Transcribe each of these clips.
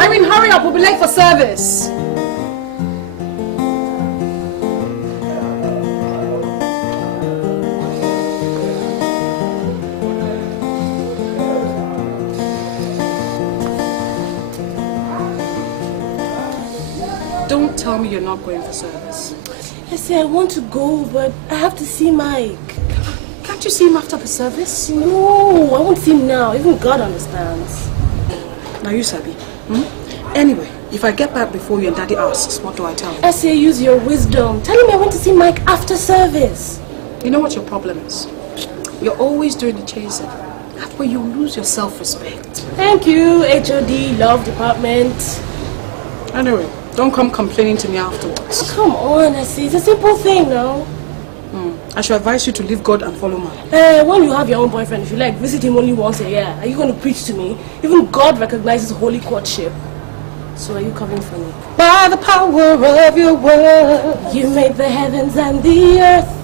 Irene, hurry up, we'll be late for service. Don't tell me you're not going for service. Yes, I want to go, but I have to see Mike. Can't you see him after the service? No, I won't see him now. Even God understands. Now you Sabi. Anyway, if I get back before you and Daddy asks, what do I tell him? I say use your wisdom. Tell him I want to see Mike after service. You know what your problem is? You're always doing the chasing. That way you lose your self-respect. Thank you, HOD, love department. Anyway, don't come complaining to me afterwards. Oh, come on, I see. It's a simple thing now. I should advise you to leave God and follow man. When you have your own boyfriend, if you like, visit him only once a year. Are you going to preach to me? Even God recognizes holy courtship. So are you coming for me? By the power of your word, you made the heavens and the earth.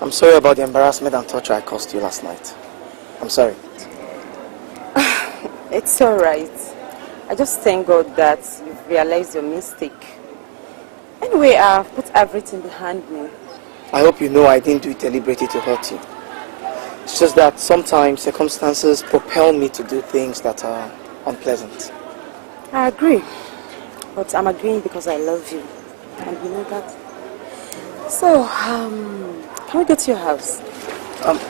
I'm sorry about the embarrassment and torture I caused you last night. I'm sorry. It's alright. I just thank God that you've realized your mistake. Anyway, I've put everything behind me. I hope you know I didn't do it deliberately to hurt you. It's just that sometimes circumstances propel me to do things that are unpleasant. I agree. But I'm agreeing because I love you. And you know that. So, can we go to your house?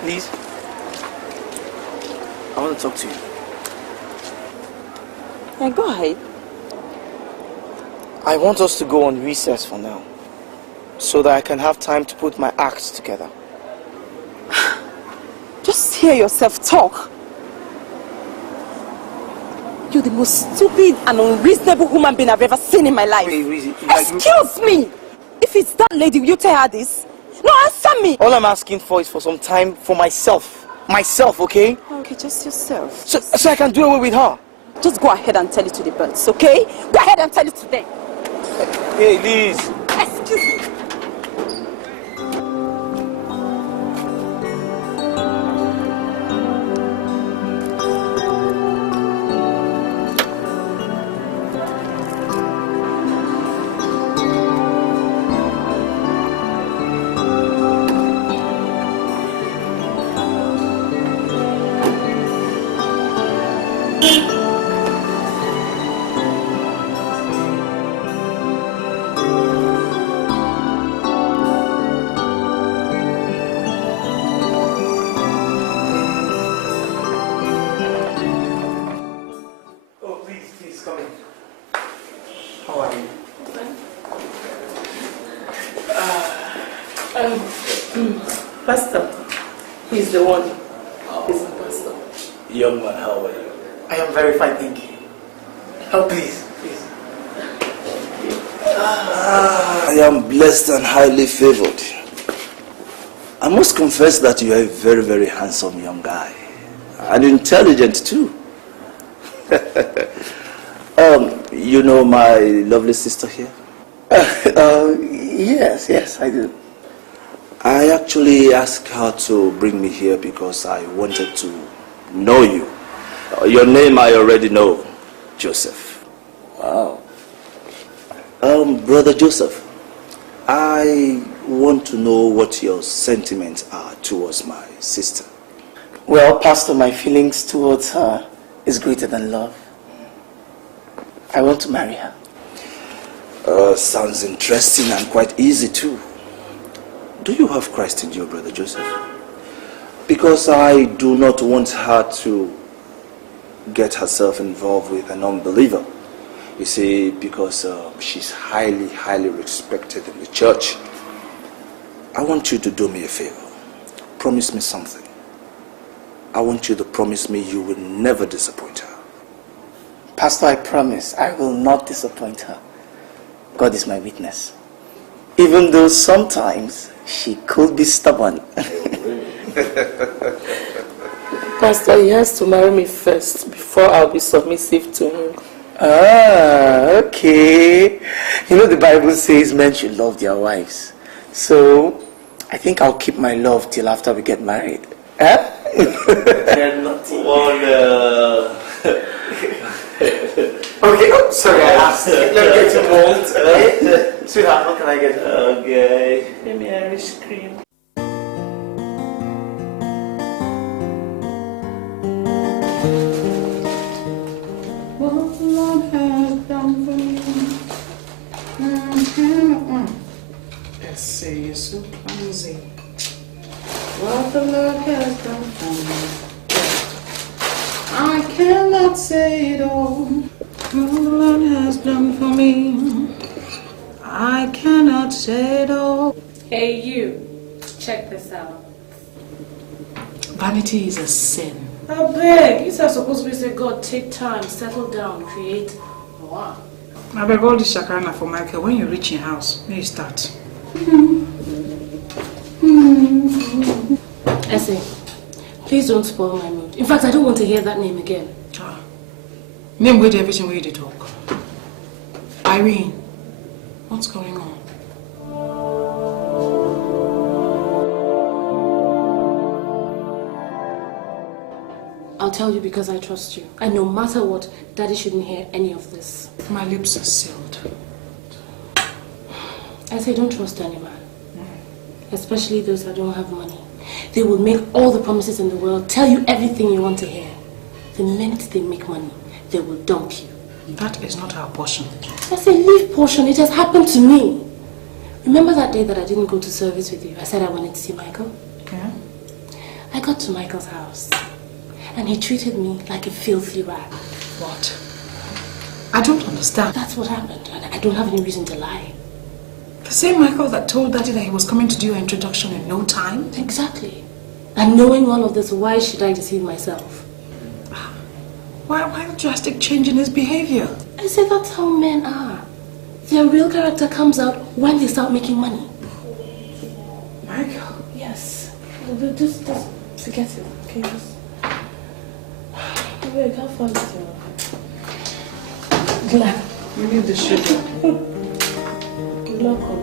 Please. I want to talk to you. Yeah, go ahead. I want us to go on recess for now, so that I can have time to put my acts together. Just hear yourself talk. You're the most stupid and unreasonable human being I've ever seen in my life. Excuse me! If it's that lady, will you tell her this? No, answer me! All I'm asking for is for some time for myself. Myself, okay? Okay, just yourself. So I can do away with her. Just go ahead and tell it to the birds, okay? Go ahead and tell it to them. Hey, Liz. Excuse me. Pastor, he's the one. He's the pastor. Young man, how are you? I am very fine, thank you. Oh, please. I am blessed and highly favored. I must confess that you are a very, very handsome young guy. And intelligent too. You know my lovely sister here? Yes, I do. I actually asked her to bring me here because I wanted to know you. Your name I already know, Joseph. Wow. Brother Joseph, I want to know what your sentiments are towards my sister. Well, Pastor, my feelings towards her is greater than love. I want to marry her. Sounds interesting and quite easy too. Do you have Christ in you, Brother Joseph? Because I do not want her to get herself involved with an unbeliever. You see, because she's highly, highly respected in the church. I want you to do me a favor. Promise me something. I want you to promise me you will never disappoint her. Pastor, I promise I will not disappoint her. God is my witness. Even though sometimes she could be stubborn. Pastor, he has to marry me first before I'll be submissive to him. Ah, okay. You know the Bible says men should love their wives. So, I think I'll keep my love till after we get married. Huh? Okay, oh, sorry, I asked. Let me get you mold. Sweetheart, what can I get you? Okay. Give me Irish cream. What the Lord has done for me. Let's see, you're so clumsy. What the Lord has done for me. I cannot say it all. What the Lord has done for me. I cannot say it all. Hey you, check this out. Vanity is a sin. I beg, you are supposed to be say, God, take time, settle down, create. Wow. I beg all this shakarana for Michael. When you reach your house, may you start. Essay, please don't spoil my mood. In fact, I don't want to hear that name again. Name with everything where you talk. Irene, what's going on? I'll tell you because I trust you. And no matter what, Daddy shouldn't hear any of this. My lips are sealed. I say don't trust any man. Especially those that don't have money. They will make all the promises in the world, tell you everything you want to hear. The minute they make money, they will dump you. That is not our portion. I say leave portion, it has happened to me. Remember that day that I didn't go to service with you? I said I wanted to see Michael. Yeah? I got to Michael's house. And he treated me like a filthy rag. What? I don't understand. That's what happened, and I don't have any reason to lie. The same Michael that told Daddy that he was coming to do your introduction in no time? Exactly. And knowing all of this, why should I deceive myself? Why the drastic change in his behavior? I said that's how men are. Their real character comes out when they start making money. Michael? Yes. Just forget it, okay? Wait, how far is it? Glad. You need the sugar. Good luck on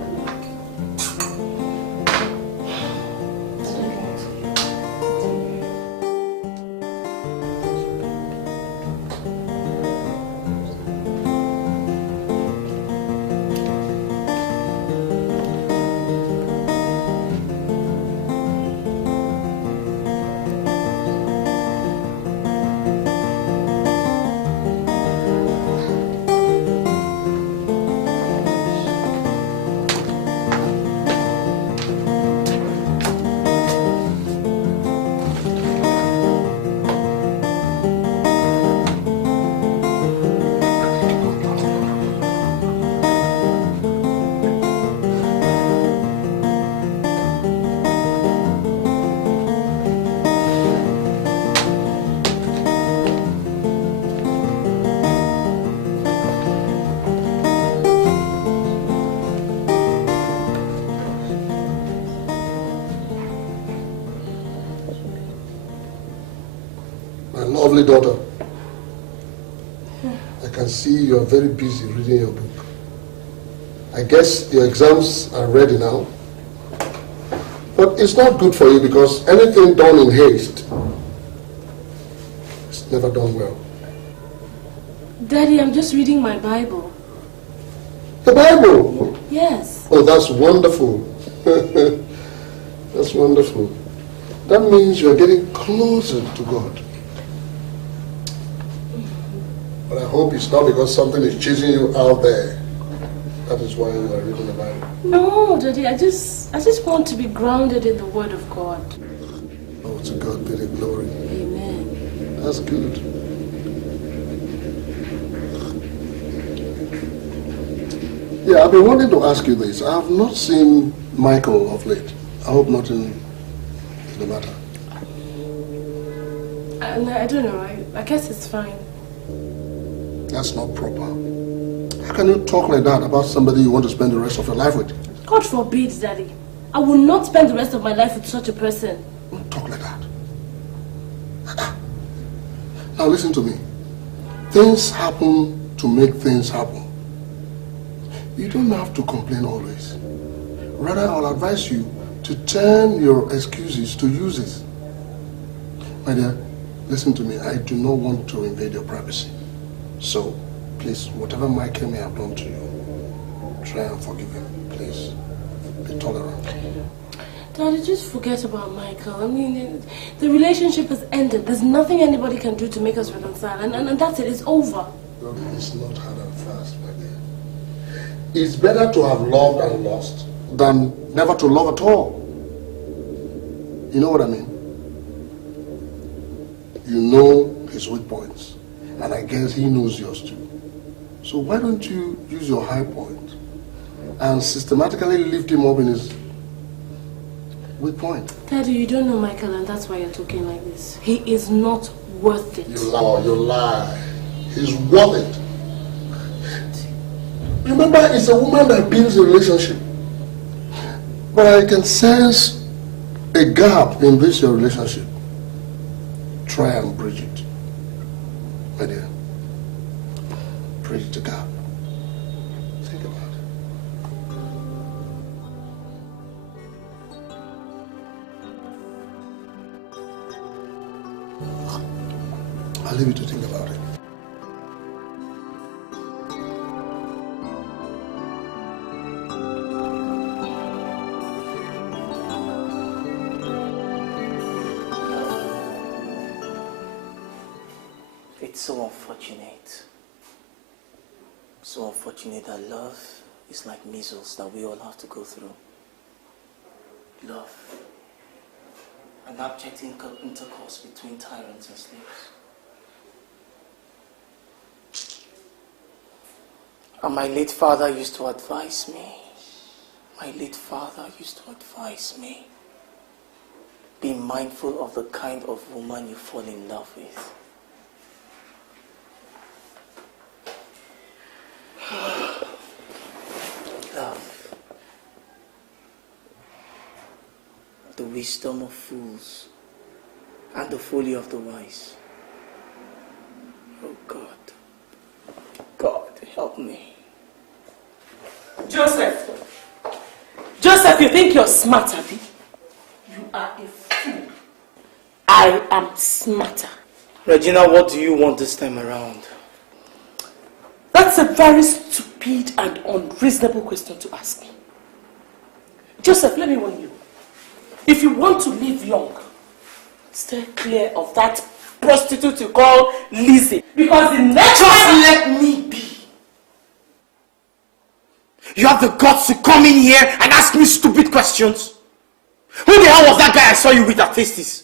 Lovely daughter, I can see you are very busy reading your book. I guess your exams are ready now. But it's not good for you because anything done in haste is never done well. Daddy, I'm just reading my Bible. The Bible? Yes. Oh, that's wonderful. That's wonderful. That means you're getting closer to God. But I hope it's not because something is chasing you out there. That is why you are reading the Bible. No, Daddy, I just want to be grounded in the Word of God. Oh, to God be the glory. Amen. That's good. Yeah, I've been wanting to ask you this. I have not seen Michael of late. I hope nothing is the matter. I don't know. I guess it's fine. That's not proper. How can you talk like that about somebody you want to spend the rest of your life with? God forbid, Daddy. I will not spend the rest of my life with such a person. Don't talk like that. Now listen to me. Things happen to make things happen. You don't have to complain always. Rather, I'll advise you to turn your excuses to uses. My dear, listen to me. I do not want to invade your privacy. So, please, whatever Michael may have done to you, try and forgive him, please. Be tolerant. Daddy, just forget about Michael. I mean, the relationship has ended. There's nothing anybody can do to make us reconcile. And that's it. It's over. Look, it's not hard and fast, my dear. It's better to have loved and lost than never to love at all. You know what I mean? You know his weak points. And I guess he knows yours too. So why don't you use your high point and systematically lift him up in his weak point? Daddy, you don't know Michael, and that's why you're talking like this. He is not worth it. You lie. He's worth it. Remember, it's a woman that builds a relationship. But I can sense a gap in this your relationship. Try and bridge it. My dear, bridge the gap. Think about it. I'll leave you to think about it. It's so unfortunate. So unfortunate that love is like measles that we all have to go through. Love. An abject intercourse between tyrants and slaves. And my late father used to advise me. Be mindful of the kind of woman you fall in love with. Love. The wisdom of fools and the folly of the wise. Oh God. God, help me. Joseph, you think you're smart, Abby? You are a fool. I am smarter. Regina, what do you want this time around? That's a very stupid and unreasonable question to ask me. Joseph, let me warn you. If you want to live long, stay clear of that prostitute you call Lizzie. Because the next Just let me be. You have the guts to come in here and ask me stupid questions? Who the hell was that guy I saw you with at Tasties?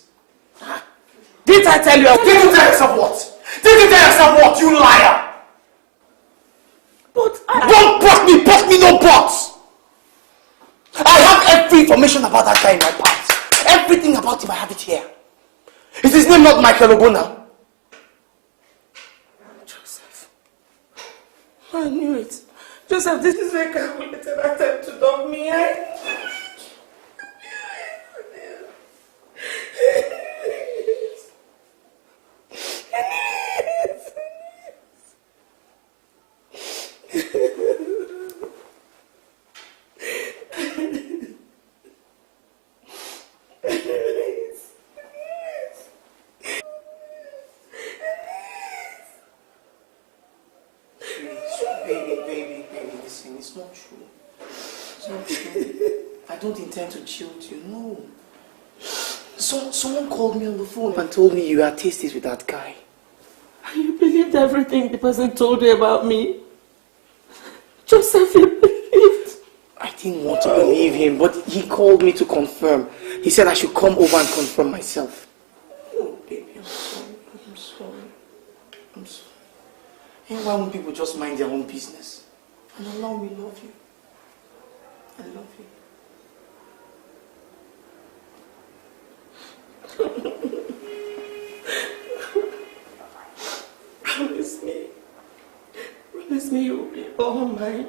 Didn't I tell you? Did you tell yourself what? Did you tell yourself what, you liar? But Don't put me no buts! I have every information about that guy in my past. Everything about him, I have it here. Is his name not Michael Obona? Joseph, I knew it. Joseph, this is a calculated attempt to dump me. Baby, listen, it's not true. It's not true. I don't intend to jilt you, no. Someone called me on the phone and told me you had tasted with that guy. And you believed everything the person told you about me? Joseph, you believed? I didn't want to believe him, but he called me to confirm. He said I should come over and confirm myself. Oh, baby, I'm sorry. And why won't people just mind their own business? And allow me to love you. I love you. mine.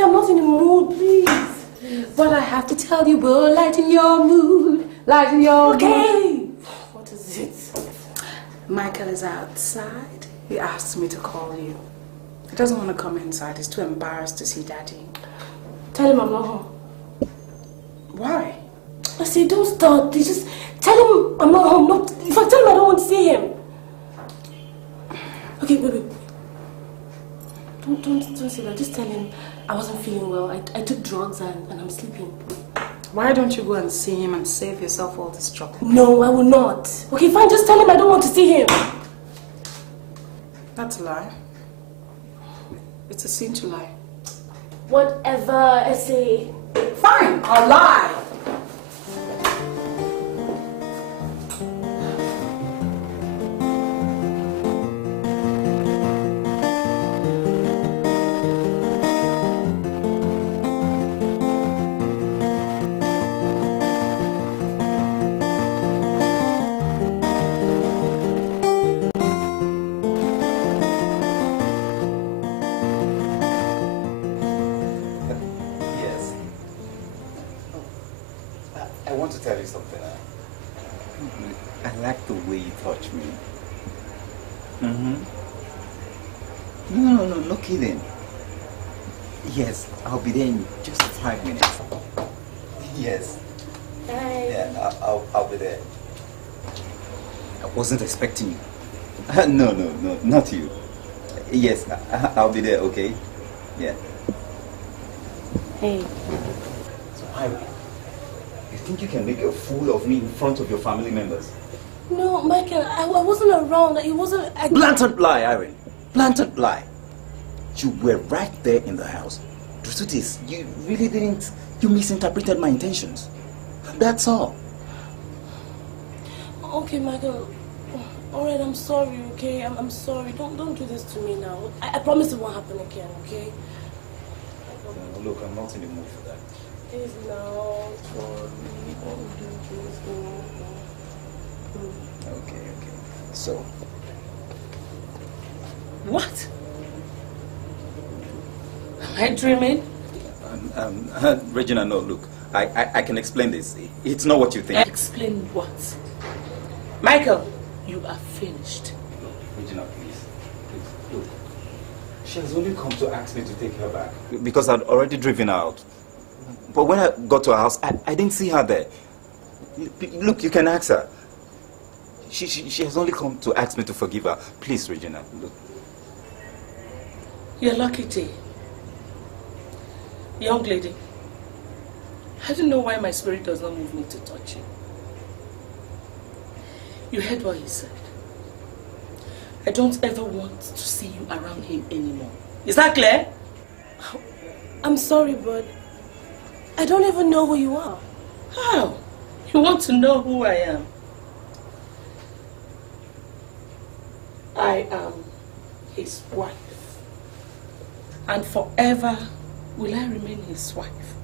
I'm not in the mood, please. But I have to tell you, boy, lighten your mood. Lighten your mood. Okay. What is it? Michael is outside. He asked me to call you. He doesn't want to come inside. He's too embarrassed to see Daddy. Tell him I'm not home. Why? I say, don't start. Just tell him I'm not home. No, if I tell him I don't want to see him. Okay, wait. Don't say that. Just tell him I wasn't feeling well. I took drugs and I'm sleeping. Why don't you go and see him and save yourself all this trouble? No, I will not. Okay, fine. Just tell him I don't want to see him. That's a lie. It's a sin to lie. Whatever, I say. Fine, I'll lie. Yes, I'll be there in just 5 minutes. Yes. Bye. Yeah, I'll be there. I wasn't expecting you. No, not you. Yes, I'll be there, okay? Yeah. Hey. So, Irene, you think you can make a fool of me in front of your family members? No, Michael, I wasn't around. It wasn't... Blatant lie, Irene. Blatant lie. You were right there in the house. The truth is, you really didn't... You misinterpreted my intentions. That's all. Okay, Michael. Alright, I'm sorry, okay? I'm sorry. Don't do this to me now. I promise it won't happen again, okay? Look, I'm not in the mood for that. Please, now. Sorry. Don't do this. Okay. So... What? Am I dreaming? Regina, no, look. I can explain this. It's not what you think. Explain what? Michael, you are finished. Regina, please. Look. She has only come to ask me to take her back. Because I'd already driven her out. But when I got to her house, I didn't see her there. Look, you can ask her. She has only come to ask me to forgive her. Please, Regina, look. You're lucky, T. Young lady, I don't know why my spirit does not move me to touch you. You heard what he said. I don't ever want to see you around him anymore. Is that clear? I'm sorry, but I don't even know who you are. How? You want to know who I am? I am his wife. And forever will I remain his wife.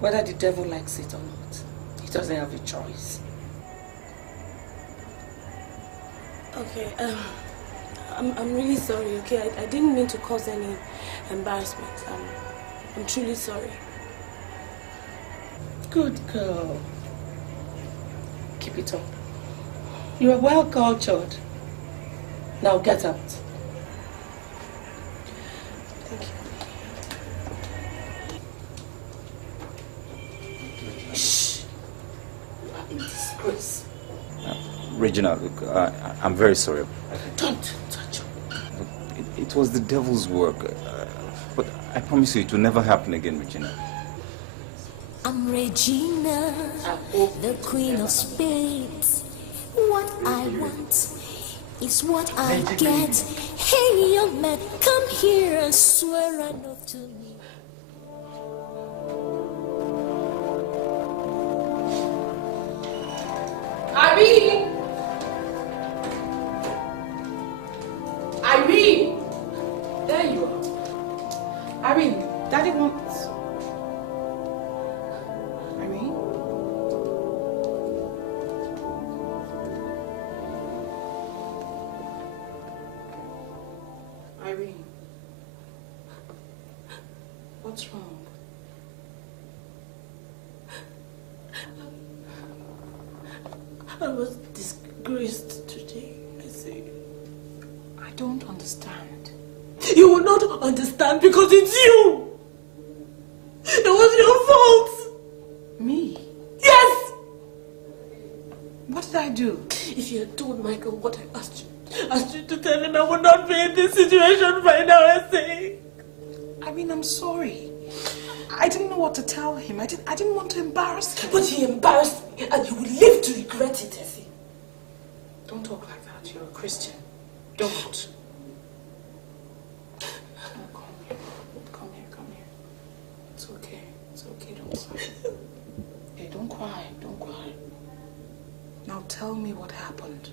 Whether the devil likes it or not. He doesn't have a choice. Okay, I'm really sorry, okay? I didn't mean to cause any embarrassment. I'm truly sorry. Good girl. Keep it up. You are well cultured. Now get out. Thank you. Shh. You are in disgrace. Regina, look, I'm very sorry. Don't touch her. It was the devil's work. But I promise you it will never happen again, Regina. I'm Regina, the queen of spades. What I want is what I get. Hey, young man, come here and swear an oath to me. Irene! There you are. Irene, Daddy wants... Irene? Irene. What's wrong? I was disgraced today, I say. I don't understand. You will not understand because it's you! It was your fault! Me? Yes! What did I do? If you had told Michael what I asked you to tell him, I would not be in this situation right now, I say. Irene, I'm sorry. I didn't know what to tell him. I didn't want to embarrass him. But he embarrassed me and you will live to regret it, Essie. Don't talk like that. You're a Christian. Don't. Come here. It's okay. Don't cry. Hey, don't cry. Now tell me what happened.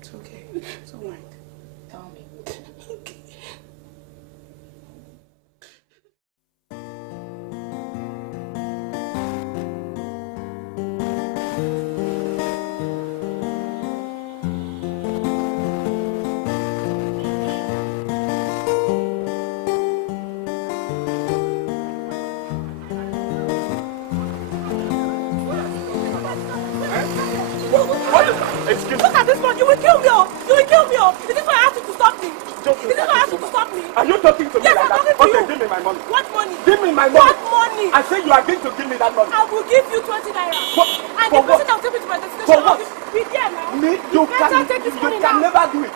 It's okay. It's all right. Tell me. Okay. Excuse me. Look at this one. You will kill me. You will kill me. Is this why I asked you to stop me? Are you talking to me yes, like I'm that? talking to Okay, you. give me my money. What money? Give me my money. What money? I say you are going to give me that money. I will give you 20 naira. And for the person what? that will take me to my destination. For what? Be there now. Me? You can never do it.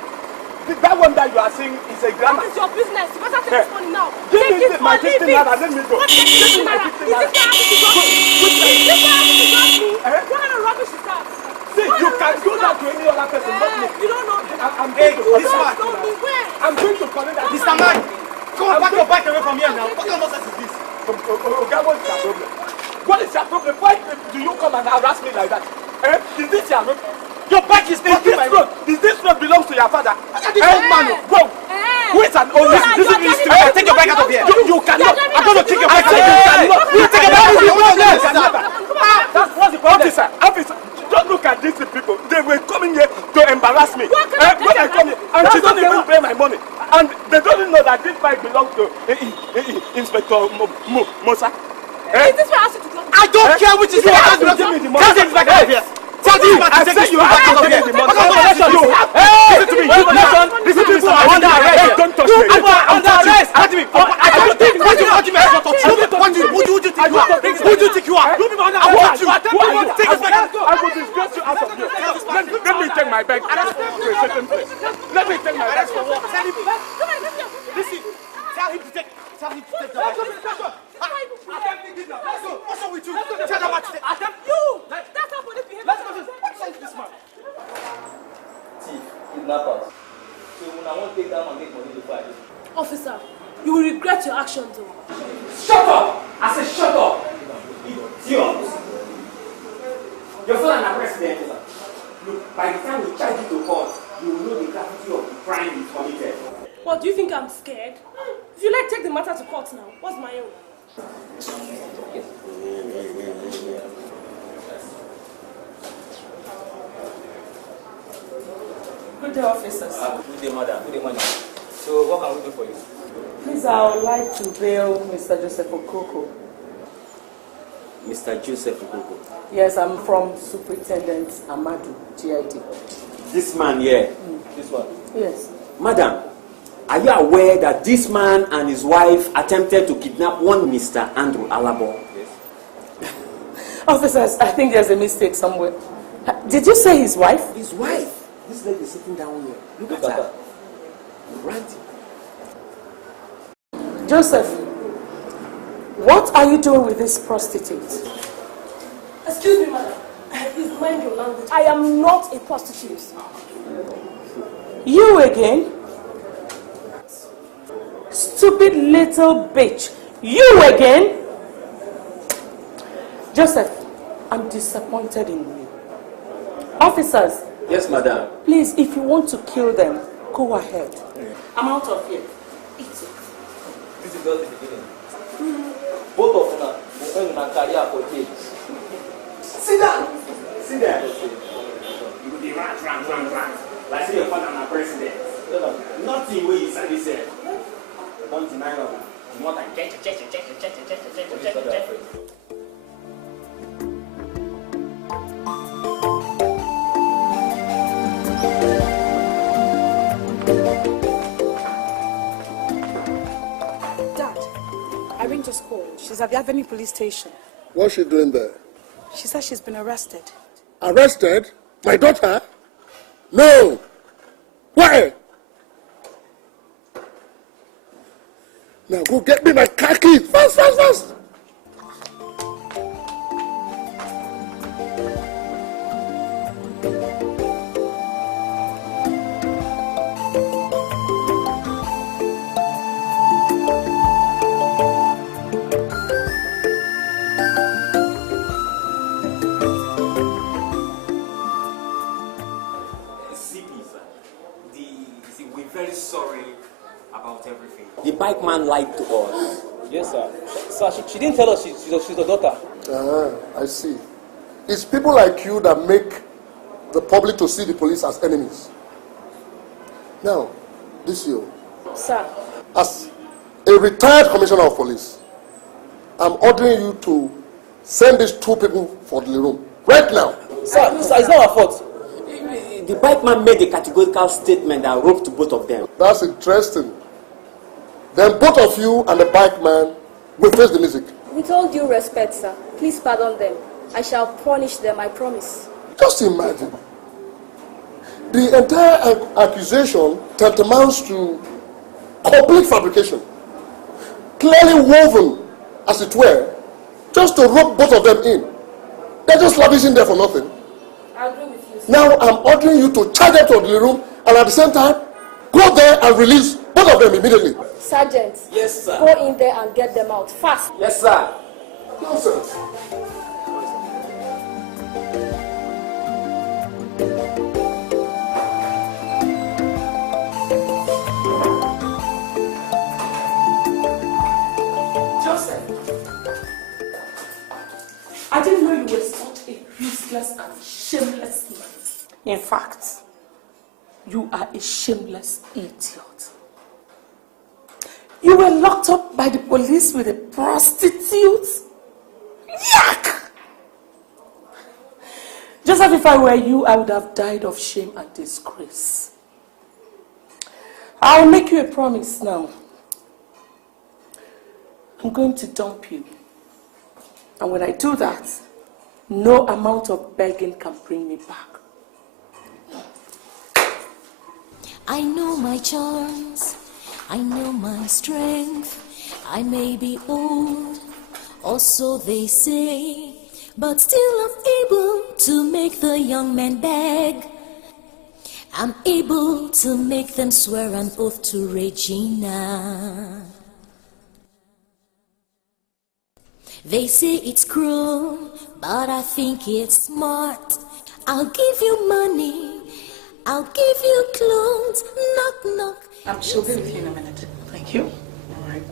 That one that you are saying is a grammar. What is your business? You better take this money now. Give take me it my for 15 naira, let me go. What take 15 naira? Is this why I have to drop me? Is this why I have to drop me? What kind of rubbish is that? See, you can do that to any other person, not me. You don't know. I'm going to collect that. Don't know me. Where? I'm going to collect that. Mr. Man, come on, pack your bike away from here now. What kind of nonsense is this? Okay, what is your problem? What is your problem? Why do you come and harass me like that? Is this your road? Your bike is blocking my road. This road belongs to your father. Look at this old man. Whoa! Who is an old man? This is the street. Take your bike out of here. You cannot. I'm going to kick your bike out of You here. cannot. You take your bike out of here. What's the problem? Officer, just look at these people. They were coming here to embarrass me. When I come here, and she don't even pay my money. And they don't even know that this bike belongs to Inspector Mosa. Is this why I asked you to drop me? I don't care which is your hand. Give me the money. Tell the inspector out of here. Tell the inspector to take this bike out of here. Listen to me. Listen to me, sir. I'm under arrest. Don't touch me. I'm under arrest. What do you think? What do you think you are? Who do you think you are? You people under arrest. Take this bike. I will disgrace you out of here. Let me take my bag to a certain place. Let me take my bag. Listen. Tell him to take the bike. What's wrong with you? Tell them what to say. You! That's how police behave. Let's go. What's wrong with this man? Thief, kidnappers. So when I won't take that and make money to fight. Officer, you will regret your actions though. Shut up! I said shut up! Idiot! Your father and president. Look, by the time we charge you to court, you will know the gravity of the crime you committed. What, do you think I'm scared? If you like, take the matter to court now. What's my own? Good day, officers. Good day, madam. Good day, madam. So, what can we do for you? Please, I would like to bail Mr. Joseph Okoko. Mr. Joseph Okoko. Yes, I'm from Superintendent Amadu, GID. This man here. This one. Yes. Madam, are you aware that this man and his wife attempted to kidnap one Mr. Andrew Alabo? Yes. Officers, I think there's a mistake somewhere. Did you say his wife? His wife. This lady is sitting down here. Look at her. Right. Joseph, what are you doing with this prostitute? Excuse me, madam. Please mind your language. I am not a prostitute. You again? Stupid little bitch. You again? Joseph, I'm disappointed in you. Officers, Yes, madam. Please, if you want to kill them, go ahead. I'm out of here. Eat it. This is not the beginning. Both of them will earn a career for years. Sit down! Sit there. You will be rant. Like say your father and a president. Nothing where you sabi say. Don't deny her. More than check. Dad, Irene just called. She's at the Avenue police station. What's she doing there? She says she's been arrested. Arrested? My daughter? No! Why? Now go get me my car keys! Fast! Very sorry about everything. The bike man lied to us. Yes, sir. Sir, she didn't tell us she's the daughter. I see. It's people like you that make the public to see the police as enemies. Now, this you. Sir. As a retired commissioner of police, I'm ordering you to send these two people for the room. Right now. Sir, it's not our fault. The bike man made a categorical statement that roped both of them. That's interesting. Then both of you and the bike man will face the music. With all due respect, sir, please pardon them. I shall punish them, I promise. Just imagine. The entire accusation tantamounts to complete fabrication. Clearly woven, as it were, just to rope both of them in. They're just lavishing there for nothing. I agree with you. Now I'm ordering you to charge them to the room and at the same time, go there and release both of them immediately. Sergeant. Yes, sir. Go in there and get them out fast. Yes, sir. Nonsense. Joseph, I didn't know you were such a useless and shameless man. In fact, you are a shameless idiot. You were locked up by the police with a prostitute. Yuck! Joseph, if I were you, I would have died of shame and disgrace. I'll make you a promise now. I'm going to dump you. And when I do that, no amount of begging can bring me back. I know my charms, I know my strength. I may be old, or so they say, but still I'm able to make the young men beg. I'm able to make them swear an oath to Regina. They say it's cruel, but I think it's smart. I'll give you money, I'll give you clothes, knock, knock. She'll be with you in a minute. Thank you. All right.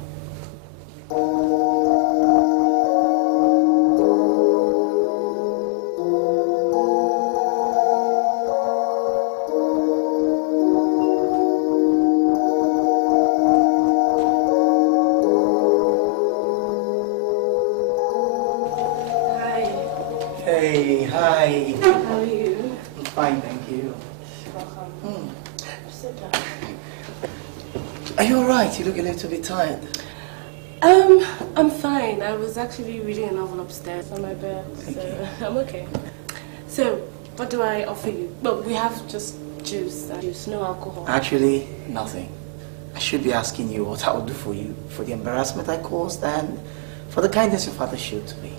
Hey, hi. How are you? I'm fine, thank you. Welcome. Sit down. Are you alright? You look a little bit tired. I'm fine. I was actually reading a novel upstairs on my bed, so I'm okay. So, what do I offer you? Well, we have just juice, no alcohol. Actually, nothing. I should be asking you what I will do for you, for the embarrassment I caused and for the kindness your father showed to me.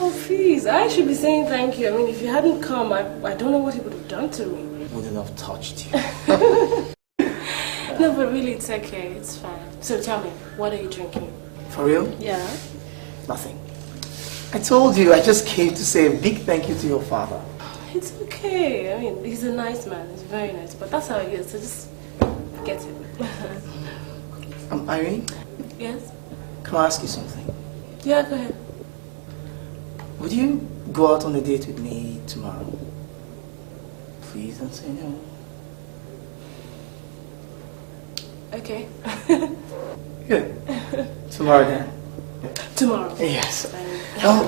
Oh, please. I should be saying thank you. I mean, if you hadn't come, I don't know what he would have done to me. Wouldn't have touched you. No, but really, it's okay. It's fine. So tell me, what are you drinking? For real? Yeah. Nothing. I told you, I just came to say a big thank you to your father. It's okay. I mean, he's a nice man. He's very nice. But that's how he is. So just get it. Irene? Yes? Can I ask you something? Yeah, go ahead. Would you go out on a date with me tomorrow? Please don't say no. Okay. Good. Tomorrow then? Tomorrow. Yes.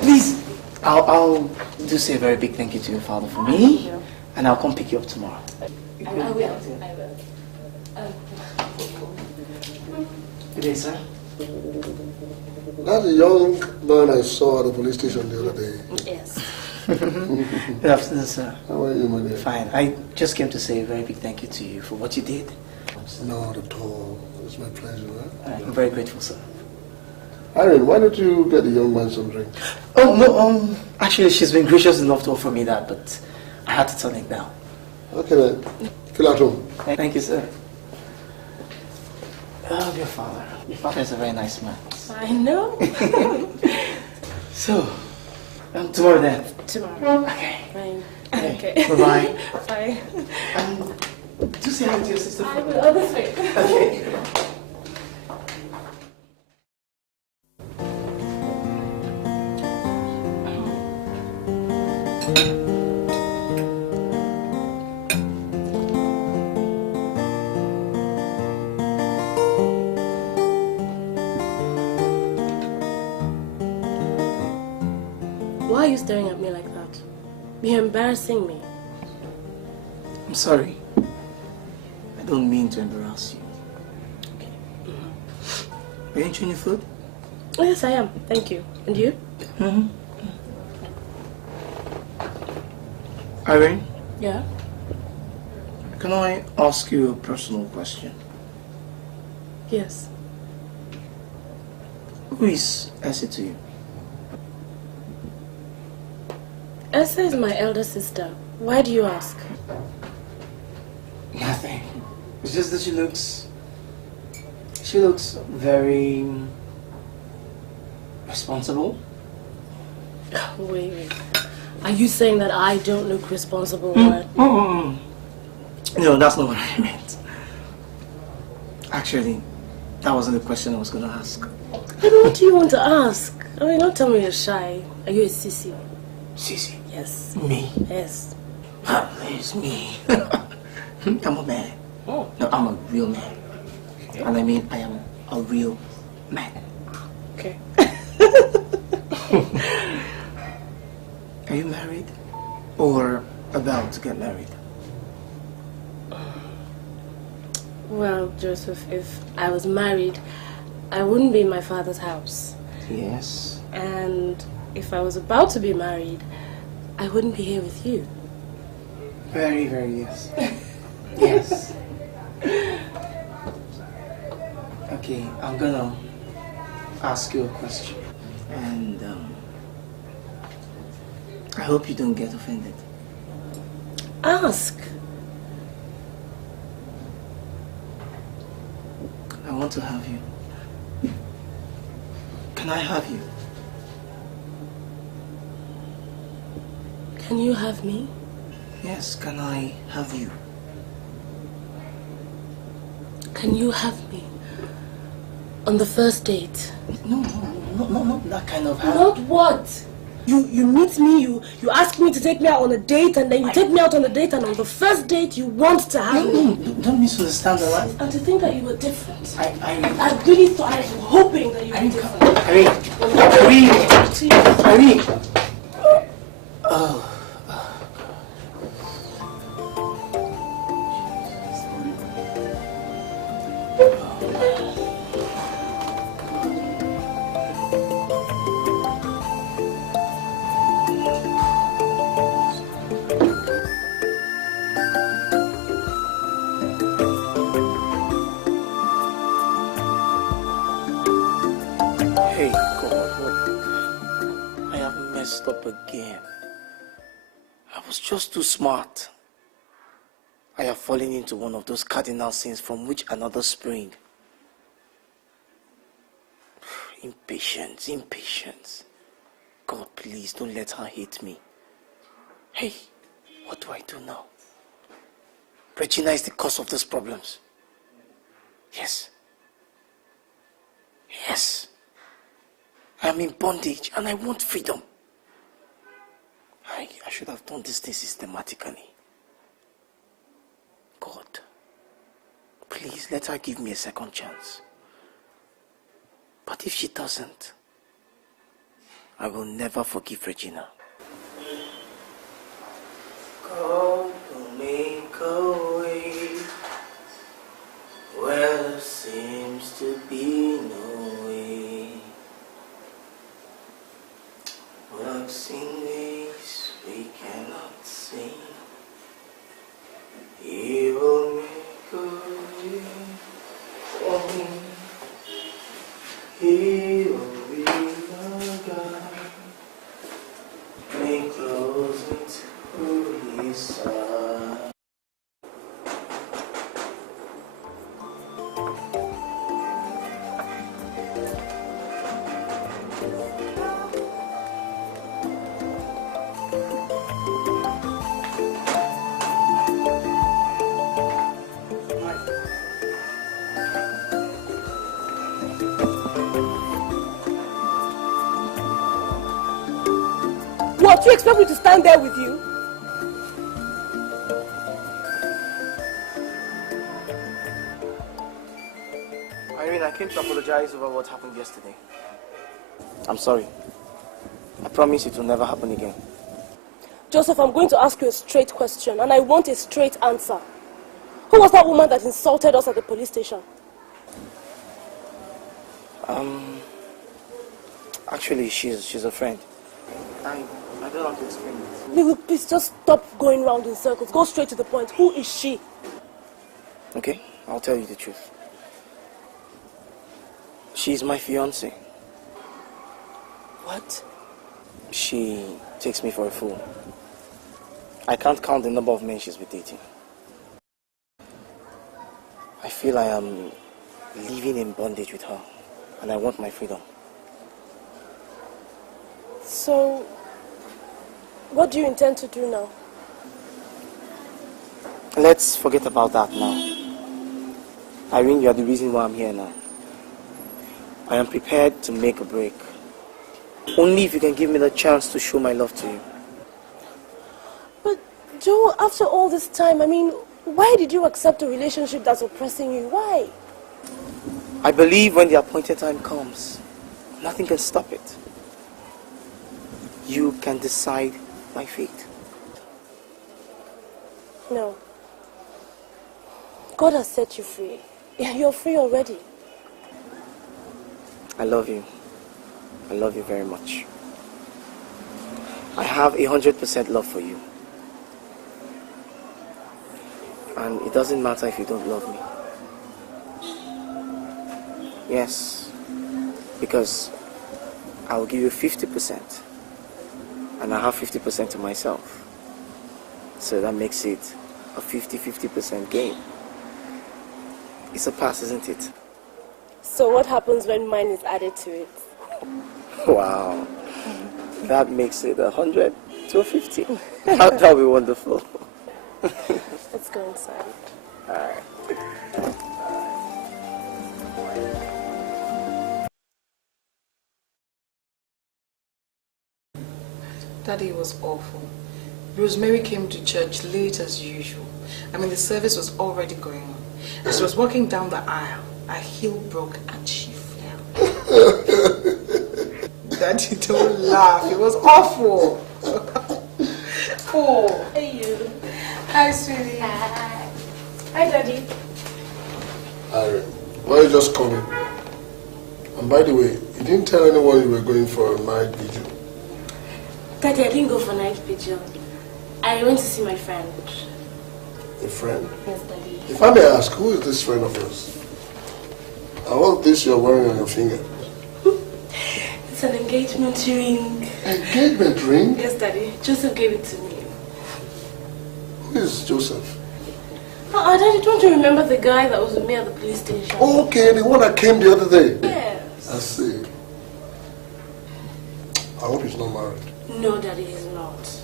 Please, I'll do say a very big thank you to your father for me, and I'll come pick you up tomorrow. I will. Good day, sir. That's a young man I saw at the police station the other day. Yes. Good afternoon, sir. How are you, my dear? Fine. I just came to say a very big thank you to you for what you did. Not at all. It's my pleasure. Huh? I'm very grateful, sir. Irene, why don't you get the young man some drink? Oh, no, actually, she's been gracious enough to offer me that, but I had to turn it down. Okay, then. Feel at home. Thank you, sir. Oh, dear father. Your father is a very nice man. I know. So, tomorrow then? Tomorrow. Okay. Fine. Okay. Okay. Bye-bye. Bye. Do say hi to your sister. I will. Oh, this way. Okay. Why are you staring at me like that? You're embarrassing me. I'm sorry. I don't mean to embarrass you. Okay. Are you enjoying your food? Oh, yes, I am. Thank you. And you? Mm-hmm. Irene? Yeah? Can I ask you a personal question? Yes. Who is Essie to you? Esther is my elder sister. Why do you ask? Nothing. It's just that she looks very responsible. Wait. Are you saying that I don't look responsible? What? No, that's not what I meant. Actually, that wasn't the question I was going to ask. Then what do you want to ask? I mean, don't tell me you're shy. Are you a sissy? Sissy? Yes. Me? Yes. It's me. I'm a man. Oh. No, I'm a real man. Okay. And I mean, I am a real man. Okay. Are you married? Or about to get married? Well, Joseph, if I was married, I wouldn't be in my father's house. Yes. And if I was about to be married, I wouldn't be here with you. Very, very yes. Yes. Okay, I'm gonna ask you a question. And I hope you don't get offended. Ask. I want to have you. Can I have you? Can you have me? Yes, can I have you? Can you have me? On the first date? No, not that kind of have. Not what? You meet me, you ask me to take me out on a date, and then you take me out on a date, and on the first date you want to have me. No, don't misunderstand the line. And to think that you were different. I really thought, I was hoping that you were different. Irene! Oh. Up again. I was just too smart. I have fallen into one of those cardinal sins from which another spring. Impatience. God, please don't let her hate me. Hey, What do I do now? Regina is the cause of these problems. Yes. Yes. I am in bondage and I want freedom. I should have done this thing systematically. God, please let her give me a second chance. But if she doesn't, I will never forgive Regina. God will make a way where there seems to be no way. Works in ways we cannot see. He will make a way for me. He will be the God. Make close into his side. What, you expect me to stand there with you? Irene, I came to apologize over what happened yesterday. I'm sorry. I promise it will never happen again. Joseph, I'm going to ask you a straight question, and I want a straight answer. Who was that woman that insulted us at the police station? Actually, she's a friend. I don't know how to explain it. Lily, please just stop going round in circles. Go straight to the point. Who is she? Okay, I'll tell you the truth. She's my fiancée. What? She takes me for a fool. I can't count the number of men she's been dating. I feel I am living in bondage with her, and I want my freedom. So, what do you intend to do now? Let's forget about that now. Irene, you are the reason why I'm here now. I am prepared to make a break. Only if you can give me the chance to show my love to you. But, Joe, after all this time, I mean, why did you accept a relationship that's oppressing you? Why? I believe when the appointed time comes, nothing can stop it. You can decide my fate. No. God has set you free. You're free already. I love you. I love you very much. I have 100% love for you. And it doesn't matter if you don't love me. Yes, because I will give you 50%. And I have 50% to myself. So that makes it a 50-50% game. It's a pass, isn't it? So what happens when mine is added to it? Wow. That makes it 100 to 50. That'll be wonderful. Let's go inside. Alright. Daddy was awful. Rosemary came to church late as usual. I mean, the service was already going on. As she was walking down the aisle, her heel broke and she fell. Daddy, don't laugh. It was awful. Oh. Hey, you. Hi, sweetie. Hi. Hi, Daddy. Irene, why are you just coming? And by the way, you didn't tell anyone you were going for a night vigil. Daddy, I didn't go for night vigil. I went to see my friend. A friend? Yes, Daddy. If I may ask, who is this friend of yours? And what's this you're wearing on your finger? It's an engagement ring. Engagement ring? Yes, Daddy. Joseph gave it to me. Who is Joseph? Daddy, don't you remember the guy that was with me at the police station? Oh, okay, the one that came the other day. Yes. I see. I hope he's not married. No, Daddy, he's not.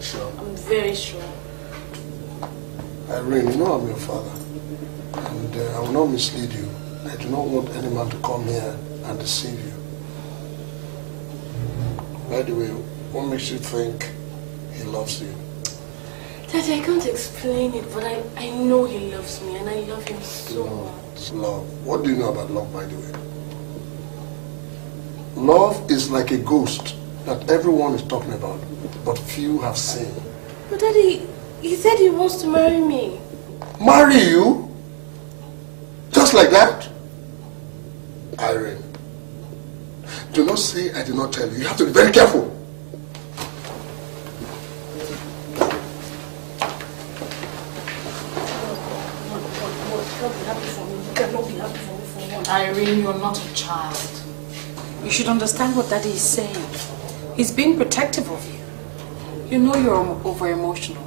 Sure. I'm very sure. Irene, you know I'm your father. And I will not mislead you. I do not want any man to come here and deceive you. By the way, what makes you think he loves you? Daddy, I can't explain it, but I know he loves me and I love him so much. Love. What do you know about love, by the way? Love is like a ghost that everyone is talking about, but few have seen. But Daddy, he said he wants to marry me. Marry you? Just like that? Irene, do not say I did not tell you. You have to be very careful. Irene, you're not a child. You should understand what Daddy is saying. He's being protective of you. You know you're over-emotional.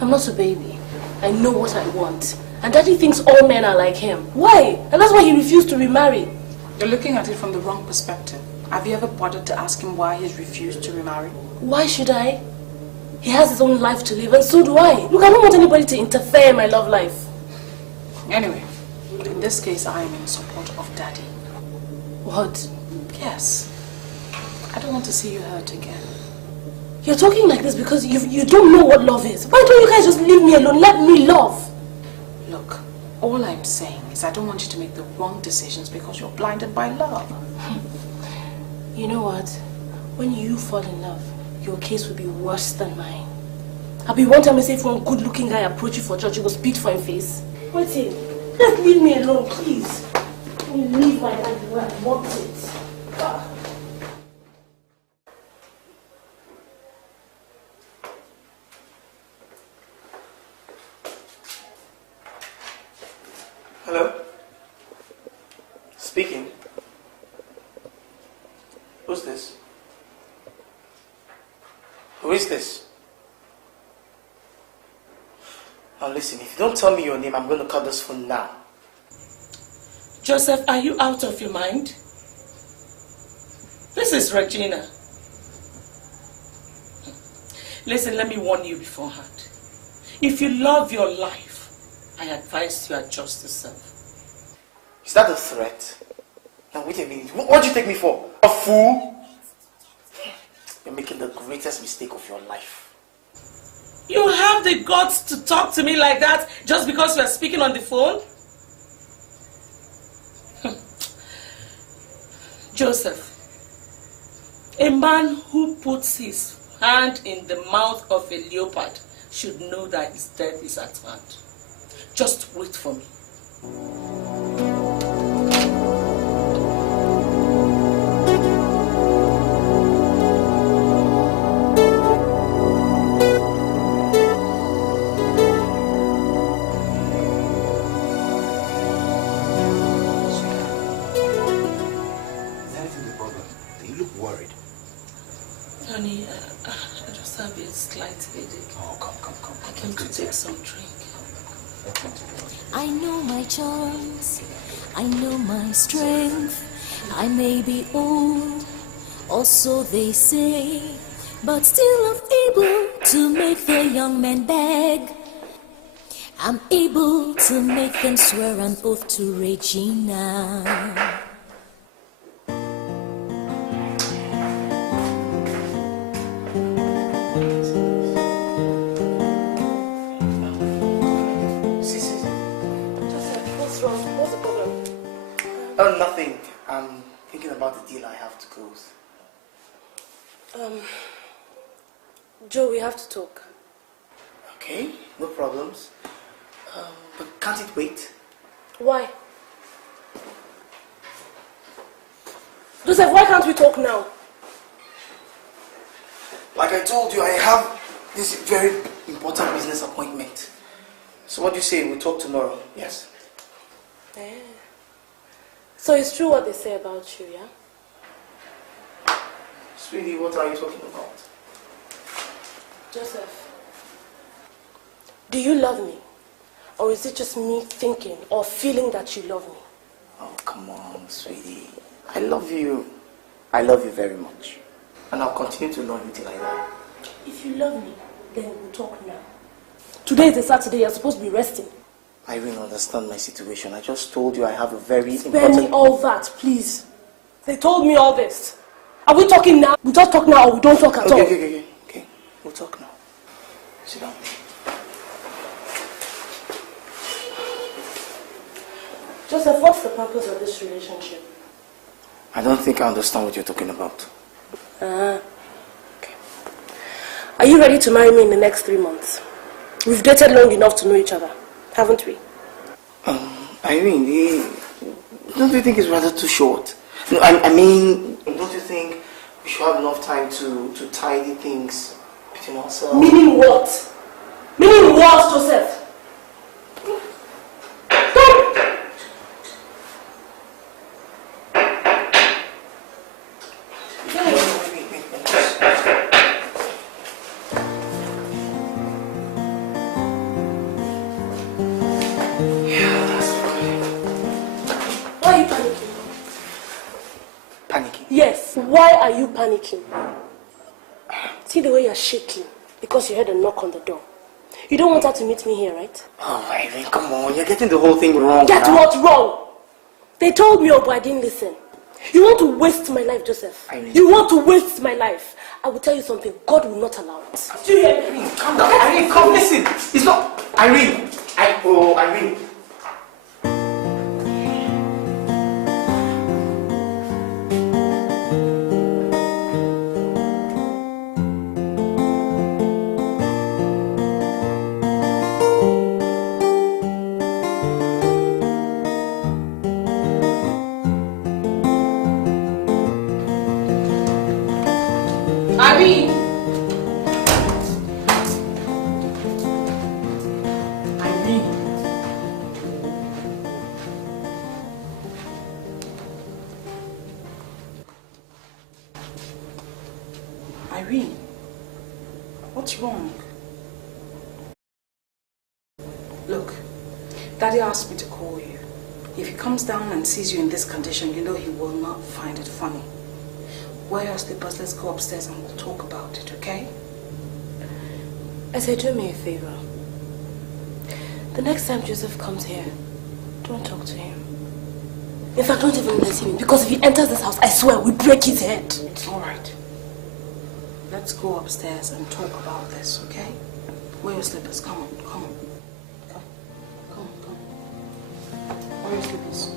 I'm not a baby. I know what I want. And Daddy thinks all men are like him. Why? And that's why he refused to remarry. You're looking at it from the wrong perspective. Have you ever bothered to ask him why he's refused to remarry? Why should I? He has his own life to live, and so do I. Look, I don't want anybody to interfere in my love life. Anyway, in this case, I am in support of Daddy. What? Yes. I don't want to see you hurt again. You're talking like this because you don't know what love is. Why don't you guys just leave me alone? Let me love. Look, all I'm saying is I don't want you to make the wrong decisions because you're blinded by love. You know what? When you fall in love, your case will be worse than mine. I'll be one time I say if one good-looking guy approach you for church, you go spit for him face. Wait here. Just leave me alone, please. Let me leave my life where I want it. Ah. Hello? Speaking. Who's this? Who is this? Now listen, if you don't tell me your name, I'm going to cut this phone now. Joseph, are you out of your mind? This is Regina. Listen, let me warn you beforehand. If you love your life, I advise you adjust yourself. Is that a threat? Now wait a minute. What do you take me for? A fool? You're making the greatest mistake of your life. You have the guts to talk to me like that just because you are speaking on the phone? Joseph, a man who puts his hand in the mouth of a leopard should know that his death is at hand. Just wait for me. Honey, I just have a slight headache. Oh, come. I came to take some drink. I know my charms, I know my strength. I may be old, or so they say, but still I'm able to make the young men beg. I'm able to make them swear an oath to Regina. Oh, nothing. I'm thinking about the deal I have to close. Joe, we have to talk. Okay, no problems. But can't it wait? Why? Joseph, why can't we talk now? Like I told you, I have this very important business appointment. So what do you say? We'll talk tomorrow, yes? Yeah. So it's true what they say about you, yeah? Sweetie, what are you talking about? Joseph, do you love me? Or is it just me thinking or feeling that you love me? Oh, come on, sweetie. I love you. I love you very much. And I'll continue to love you till I die. If you love me, then we'll talk now. Today is a Saturday, you're supposed to be resting. I really understand my situation. I just told you I have a very Spare me all that, please. They told me all this. Are we talking now? We just talk now or we don't talk at all? Okay. We'll talk now. Sit down. Joseph, what's the purpose of this relationship? I don't think I understand what you're talking about. Okay. Are you ready to marry me in the next 3 months? We've dated long enough to know each other, haven't we? Irene, don't you think it's rather too short? No, I mean, don't you think we should have enough time to tidy things between ourselves? Meaning what? Meaning what, Joseph? Yes, why are you panicking? See the way you're shaking because you heard a knock on the door. You don't want her to meet me here, right? Oh, Irene, come on, you're getting the whole thing wrong. Get what wrong? They told me, but I didn't listen. You want to waste my life, Joseph. Irene. You want to waste my life. I will tell you something, God will not allow it. Do you hear me? Calm down. Irene, come listen. It's not... Irene. Irene. Irene, what's wrong? Look, Daddy asked me to call you. If he comes down and sees you in this condition, you know he will not find it funny. Wear your slippers, let's go upstairs and we'll talk about it, okay? I said, do me a favor. The next time Joseph comes here, don't talk to him. In fact, don't even let him in, because if he enters this house, I swear, we break his head. It's alright. Let's go upstairs and talk about this, okay? Wear your slippers, come on. Come. Wear your slippers.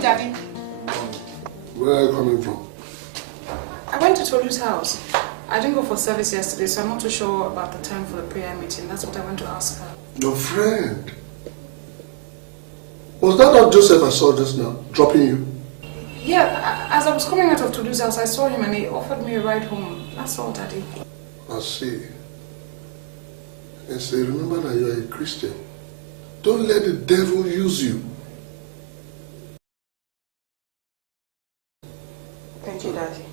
Daddy. Where are you coming from? I went to Tolu's house. I didn't go for service yesterday, so I'm not too sure about the time for the prayer meeting. That's what I went to ask her. Your friend? Was that not Joseph I saw just now, dropping you? Yeah, as I was coming out of Tolu's house, I saw him and he offered me a ride home. That's all, Daddy. I see. And say, remember that you are a Christian. Don't let the devil use you. Thank you, Daddy.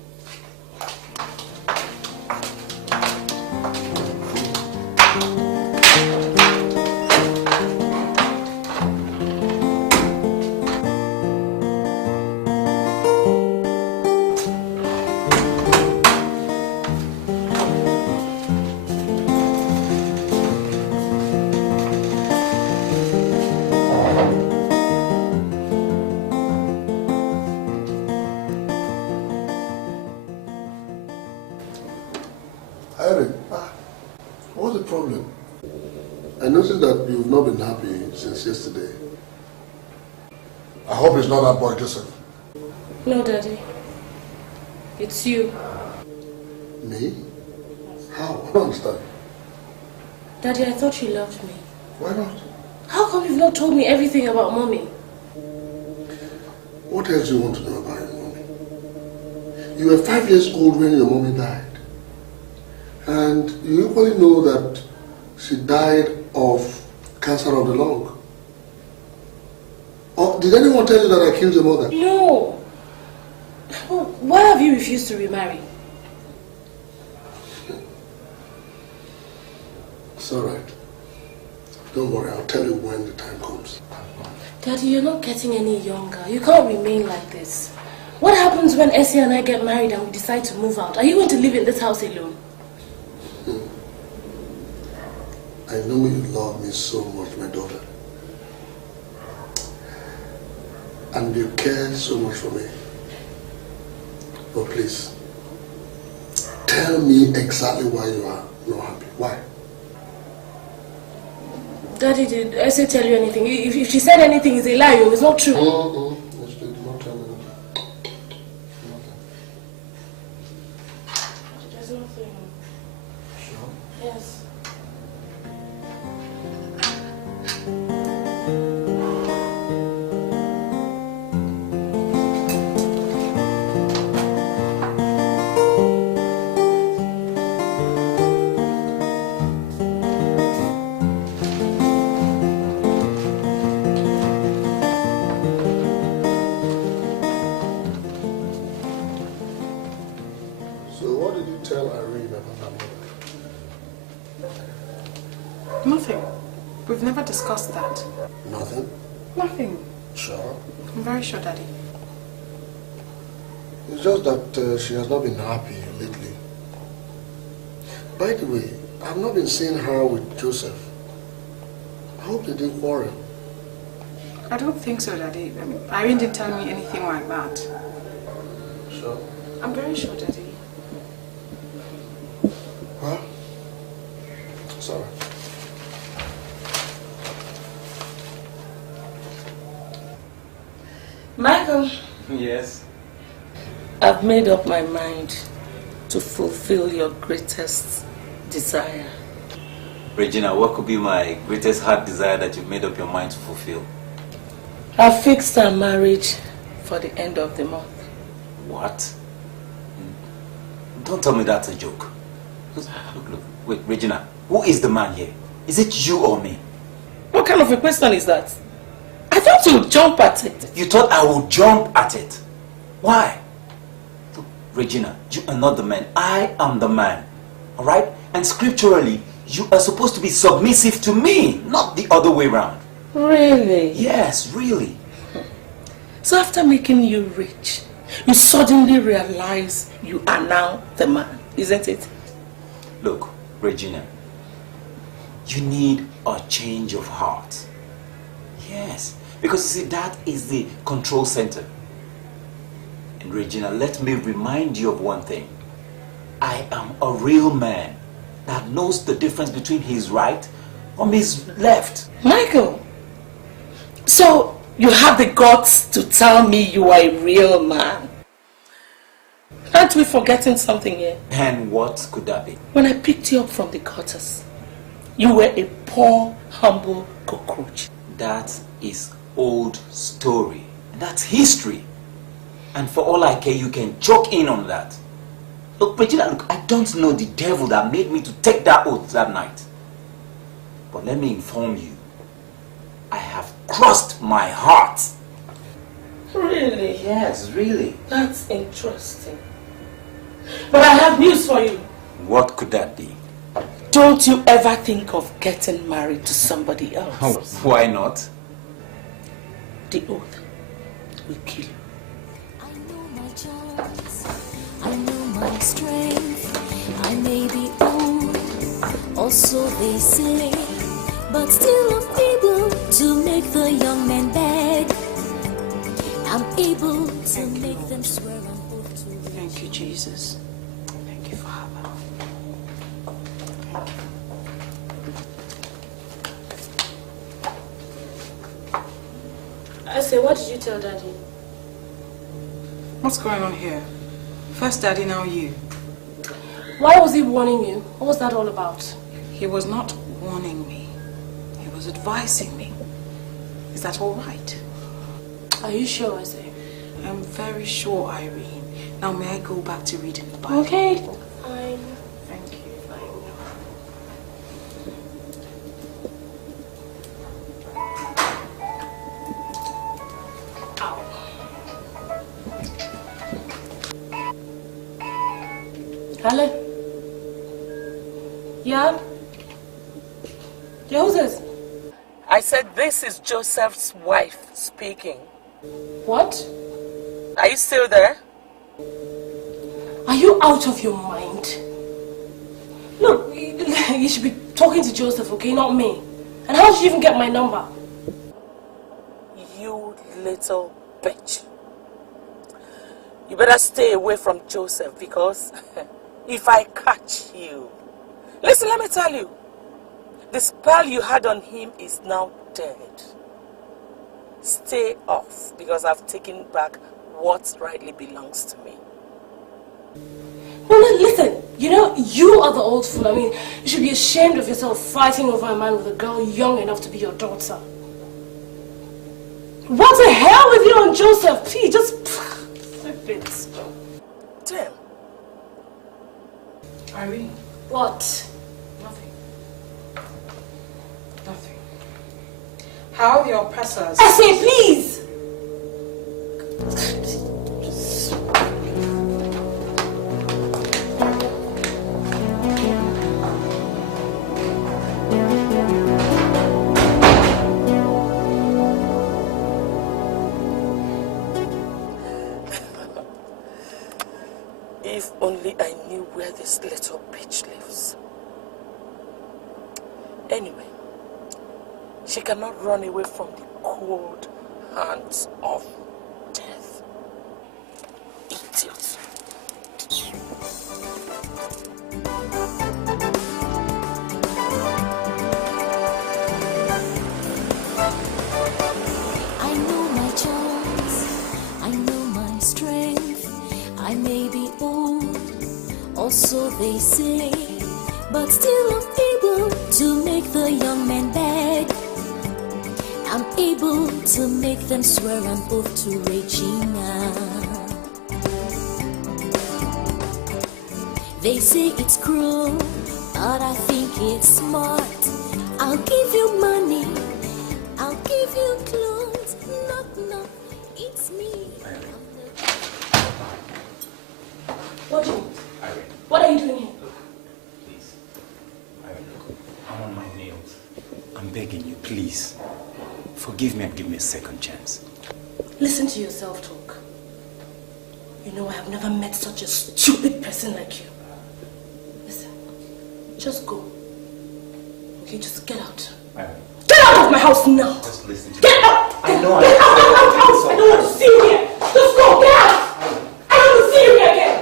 Irene, what's the problem? I noticed that you've not been happy since yesterday. I hope it's not that boy, Joseph. No, Daddy. It's you. Me? How? I don't understand. Daddy, I thought you loved me. Why not? How come you've not told me everything about Mommy? What else do you want to know about your mommy? You were 5 years old when your mommy died. And you equally know that she died of cancer of the lung. Or did anyone tell you that I killed your mother? No. Why have you refused to remarry? It's alright. Don't worry, I'll tell you when the time comes. Daddy, you're not getting any younger. You can't remain like this. What happens when Essie and I get married and we decide to move out? Are you going to live in this house alone? I know you love me so much, my daughter. And you care so much for me. But please, tell me exactly why you are not happy. Why? Daddy, did Essie tell you anything? If she said anything, it's a lie. It's not true. Yes, they did not tell me anything. There's nothing. Sure? Yes. So what did you tell Irene about her mother? Nothing. We've never discussed that. Nothing? Nothing. Sure? I'm very sure, Daddy. It's just that she has not been happy lately. By the way, I've not been seeing her with Joseph. I hope they didn't quarrel. I don't think so, Daddy. Irene didn't tell me anything like that. Sure? I'm very sure, Daddy. Well, it's all right. Michael. Yes? I've made up my mind to fulfill your greatest desire. Regina, what could be my greatest heart desire that you've made up your mind to fulfill? I've fixed our marriage for the end of the month. What? Don't tell me that's a joke. Look, wait, Regina, who is the man here? Is it you or me? What kind of a question is that? I thought you'd jump at it. You thought I would jump at it? Why? Look, Regina, you are not the man. I am the man. Alright? And scripturally, you are supposed to be submissive to me, not the other way around. Really? Yes, really. So after making you rich, you suddenly realize you are now the man, isn't it? Look, Regina, you need a change of heart. Yes, because you see, that is the control center. And Regina, let me remind you of one thing. I am a real man that knows the difference between his right from his left. Michael, so you have the guts to tell me you are a real man. Aren't we forgetting something here? And what could that be? When I picked you up from the gutters, you were a poor, humble cockroach. That is old story. That's history. And for all I care, you can chalk in on that. Look, Regina, look, I don't know the devil that made me to take that oath that night. But let me inform you, I have crossed my heart. Really? Yes, really. That's interesting. But I have news for you. What could that be? Don't you ever think of getting married to somebody else. Oh, why not? The oath will kill you. I know my charms, I know my strength. I may be old, or so they say, but still I'm able to make the young men beg. I'm able to make them swear on oath to. Thank you, Jesus. Thank you, Father. Jose, what did you tell Daddy? What's going on here? First Daddy, now you. Why was he warning you? What was that all about? He was not warning me. He was advising me. Is that all right? Are you sure, Jose? I'm very sure, Irene. Now may I go back to reading the Bible? Okay. Fine. Thank you. Hello? Yeah? Yeah, who's this? I said this is Joseph's wife speaking. What? Are you still there? Are you out of your mind? Look, you should be talking to Joseph, okay? Not me. And how did you even get my number? You little bitch. You better stay away from Joseph because if I catch you... Listen, let me tell you. The spell you had on him is now dead. Stay off because I've taken back what rightly belongs to me. No, listen. You know, you are the old fool. I mean, you should be ashamed of yourself fighting over a man with a girl young enough to be your daughter. What the hell with you and Joseph? Please, just flip it. Damn. Irene. What? Nothing. How are the oppressors? I say, please! If only I knew where this little bitch lives. Anyway, she cannot run away from the cold hands of death. Idiot. I know my charms, I know my strength. I may be old, or so they say, but still I'm able to make the young men beg. I'm able to make them swear an oath to Regina. They say it's cruel, but I think it's smart. I'll give you money, I'll give you clothes. Knock, knock, it's me. What do you want? Irene. What are you doing here? Look, please. Irene, look. I'm on my nails. I'm begging you, please. Forgive me and give me a second chance. Listen to yourself talk. You know I have never met such a stupid person like you. Listen, just go. Okay, just get out. Irene. Get out of my house now! Just listen to me. Get out! I know Get out of my house! I don't want to see you here! Just go! Get out! I don't want to see you here again!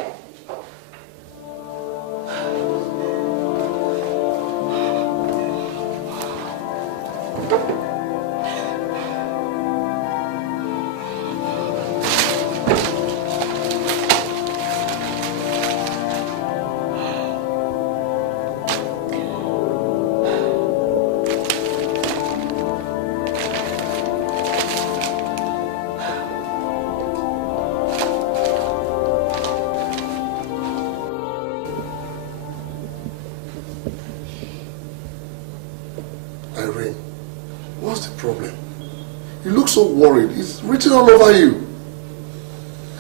Irene, what's the problem? You look so worried. It's written all over you.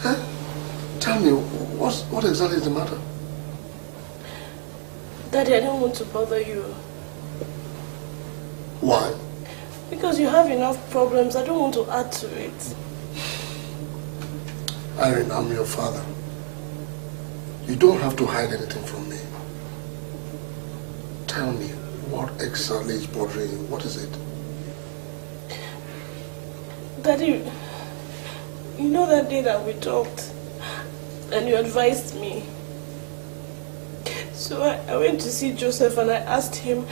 Huh? Tell me, what exactly is the matter? Daddy, I don't want to bother you. Why? Because you have enough problems. I don't want to add to it. Irene, I'm your father. You don't have to hide anything from me. Tell me, what exactly is bothering you? What is it? Daddy, you know that day that we talked and you advised me. So I went to see Joseph and I asked him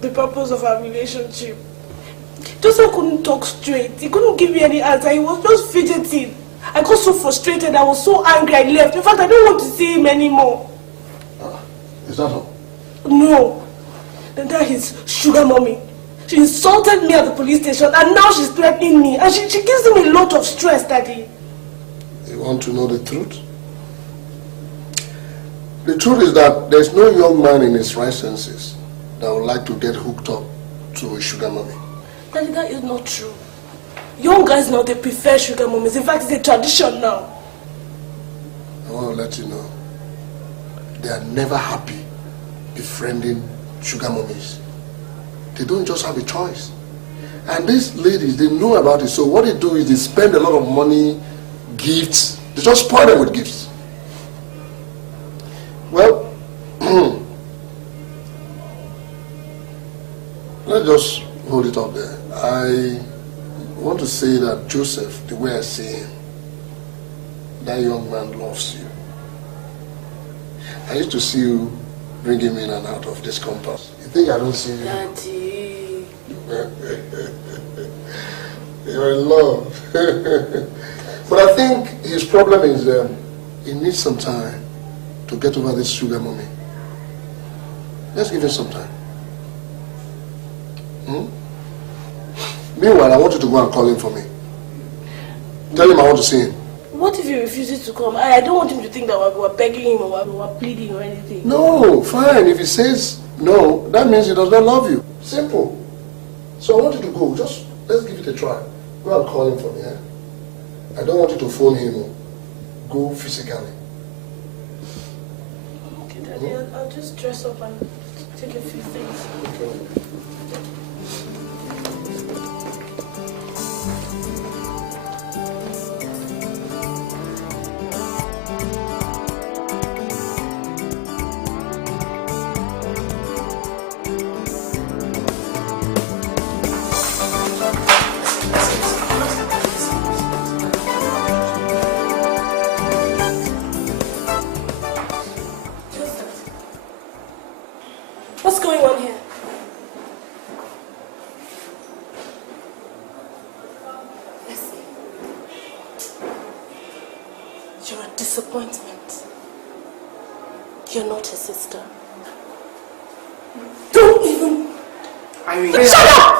the purpose of our relationship. Joseph couldn't talk straight. He couldn't give me any answer. He was just fidgeting. I got so frustrated. I was so angry. I left. In fact, I don't want to see him anymore. Is that all? No. Then that is sugar mommy. She insulted me at the police station and now she's threatening me. And she gives me a lot of stress, Daddy. You want to know the truth? The truth is that there's no young man in his right senses that would like to get hooked up to a sugar mommy. Daddy, that is not true. Young guys now, they prefer sugar mommies. In fact, it's a tradition now. I want to let you know, they are never happy befriending sugar mommies. They don't just have a choice. And these ladies, they know about it. So what they do is they spend a lot of money, gifts. They just spoil them with gifts. Well, let's just hold it up there. I want to say that Joseph, the way I see him, that young man loves you. I used to see you bring him in and out of this compound. You think I don't see you? Daddy. You're in love. But I think his problem is he needs some time to get over this sugar mommy. Let's give him some time. Meanwhile, I want you to go and call him for me. Tell him I want to see him. What if he refuses to come? I don't want him to think that we're begging him or we're pleading or anything. No, fine. If he says no, that means he does not love you. Simple. So I want you to go. Just let's give it a try. Go and call him for me. Eh? I don't want you to phone him. Go physically. Okay, Daddy. I'll just dress up and take a few things. Okay. What's going on here? Listen. You're a disappointment. You're not a sister. Don't even... Shut up!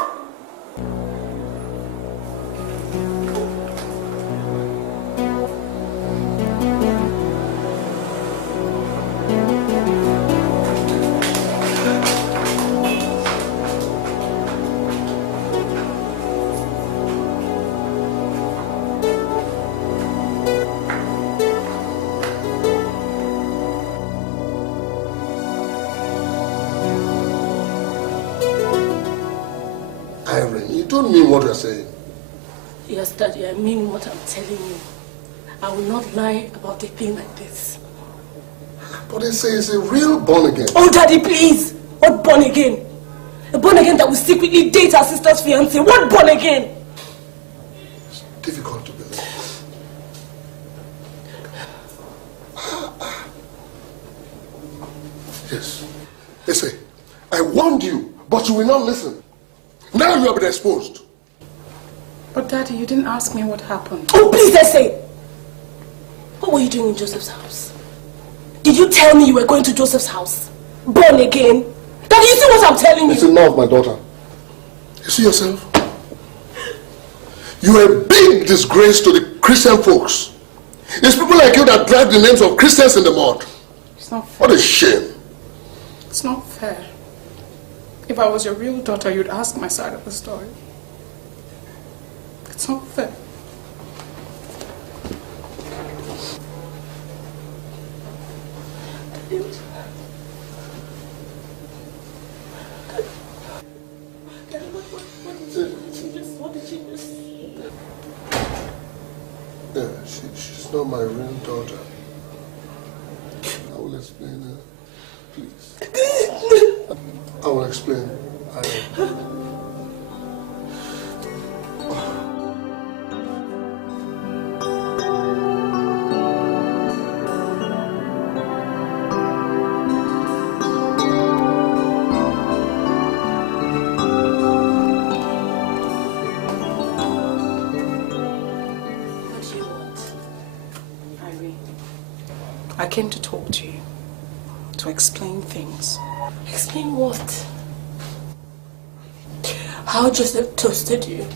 You don't mean what you're saying. Yes, Daddy, I mean what I'm telling you. I will not lie about a thing like this. But they say it's a real born again. Oh, Daddy, please! What born again? A born again that will secretly date our sister's fiancé. What born again? It's difficult to believe. Yes. They say, I warned you, but you will not listen. Now you have been exposed. But Daddy, you didn't ask me what happened. Oh, please, I say. What were you doing in Joseph's house? Did you tell me you were going to Joseph's house? Born again? Daddy, you see what I'm telling you? It's enough, my daughter. You see yourself? You are a big disgrace to the Christian folks. It's people like you that drag the names of Christians in the mud. It's not fair. What a shame. It's not fair. If I was your real daughter, you'd ask my side of the story. It's not fair. What did she just... Yeah, she's not my real daughter. I will explain. Please. I will explain. came to talk to you, to explain things. Explain what? How Joseph toasted you.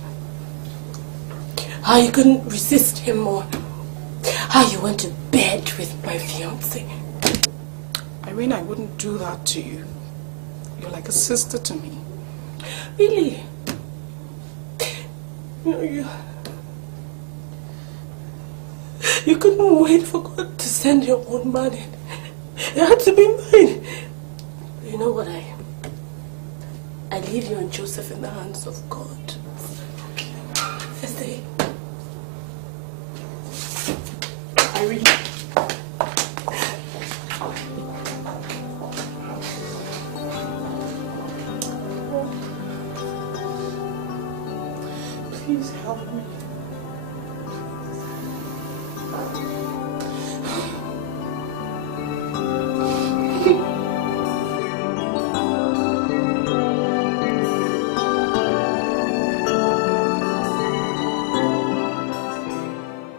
How you couldn't resist him more. How you went to bed with my fiancé. Irene, I wouldn't do that to you. You're like a sister to me. Really? You couldn't wait for God to send your own man in. It had to be mine. You know what? I leave you and Joseph in the hands of God. First day. Irene. Please help me.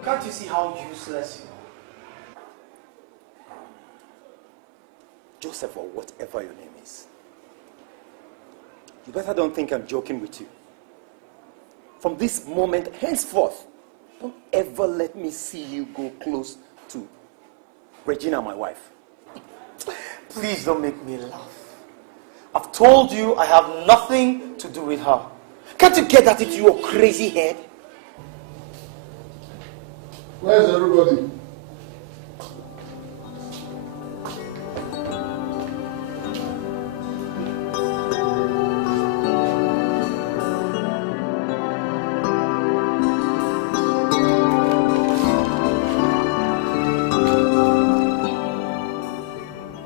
Can't you see how useless you are? Joseph, or whatever your name is, you better don't think I'm joking with you. From this moment henceforth, don't ever let me see you go close to Regina, my wife. Please don't make me laugh. I've told you I have nothing to do with her. Can't you get that into your crazy head? Where's everybody?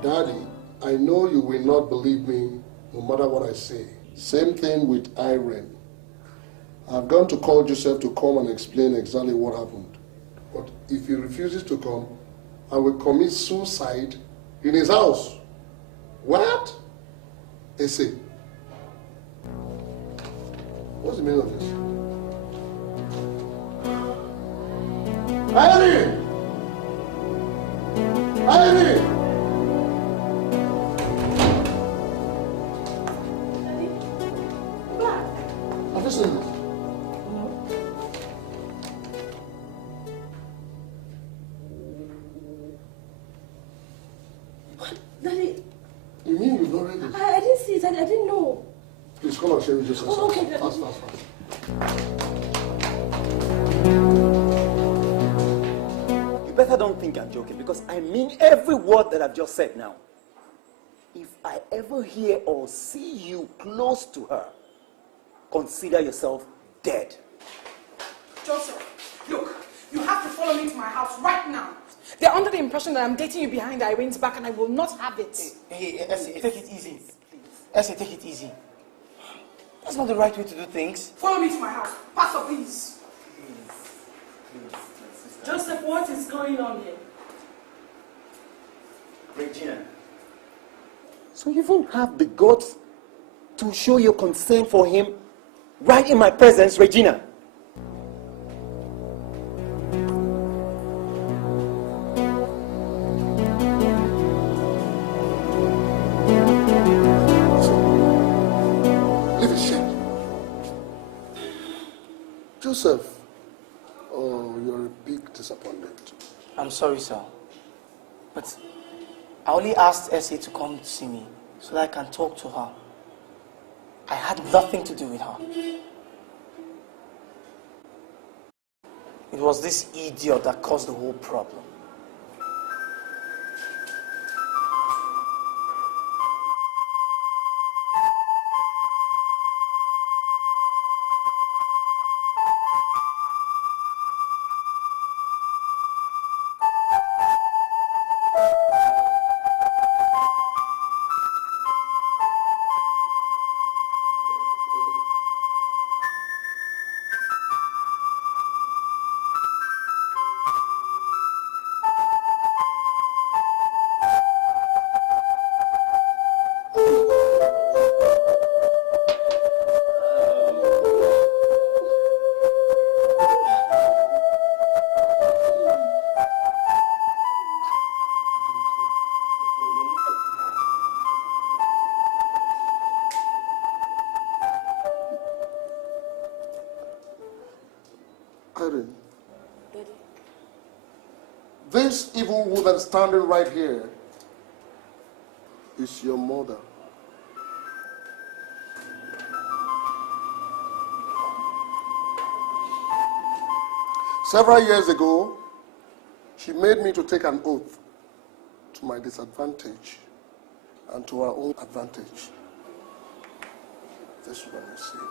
Daddy, I know you will not believe me no matter what I say. Same thing with Irene. I've gone to call Joseph to come and explain exactly what happened. But if he refuses to come, I will commit suicide in his house. What? Essay. What's the meaning of this? Irene! Irene! Have you seen this? Daddy, You mean you've not read it? I didn't see it. I didn't know. Please come and share with Joseph. Oh, okay. Fast. You better don't think I'm joking, because I mean every word that I've just said now. If I ever hear or see you close to her, consider yourself dead. Joseph, look, you have to follow me to my house right now. They're under the impression that I'm dating you behind Irene's back, and I will not have it. Hey, Essie, take it easy. Essie, take it easy. That's not the right way to do things. Follow me to my house. Pastor, please. Joseph, what is going on here? Regina, so you don't have the guts to show your concern for him right in my presence, Regina? Joseph, oh, you're a big disappointment. I'm sorry, sir. But I only asked Essie to come to see me so that I can talk to her. I had nothing to do with her. It was this idiot that caused the whole problem. This evil woman standing right here is your mother. Several years ago, she made me to take an oath to my disadvantage and to her own advantage. This one is saying.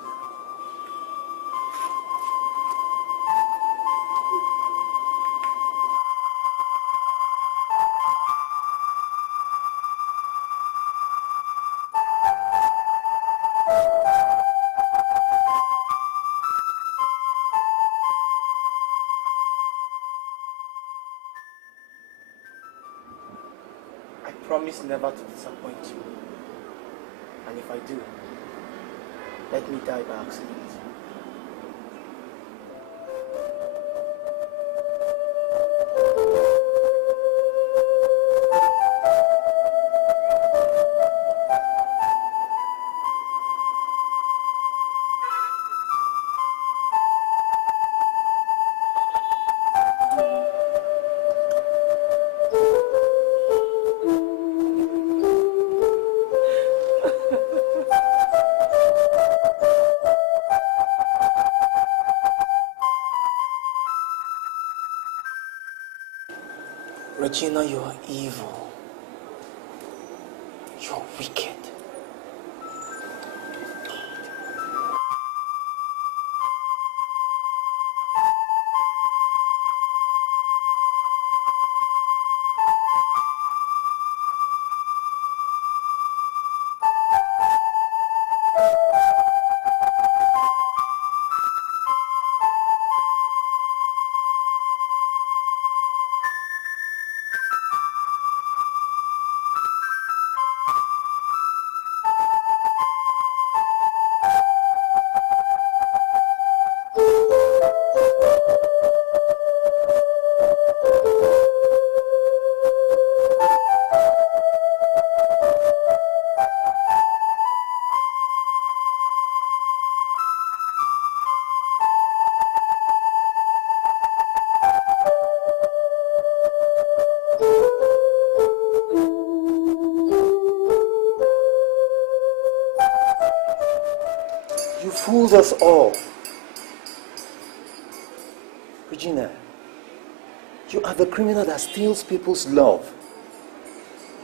I promise never to disappoint you. And if I do, let me die by accident. Regina, you are evil. You're wicked. You fooled us all. Regina, you are the criminal that steals people's love.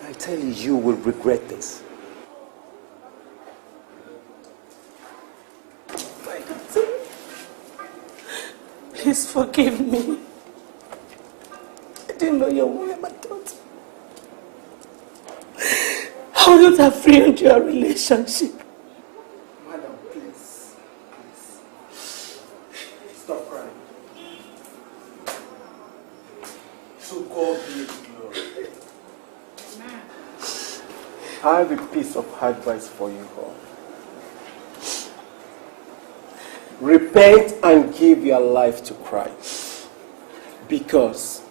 I tell you, you will regret this. My daughter, please forgive me. I didn't know you were my daughter. I would not have ruined your relationship. Madam, please. Stop crying. So God be the glory. I have a piece of advice for you all. Repent and give your life to Christ. Because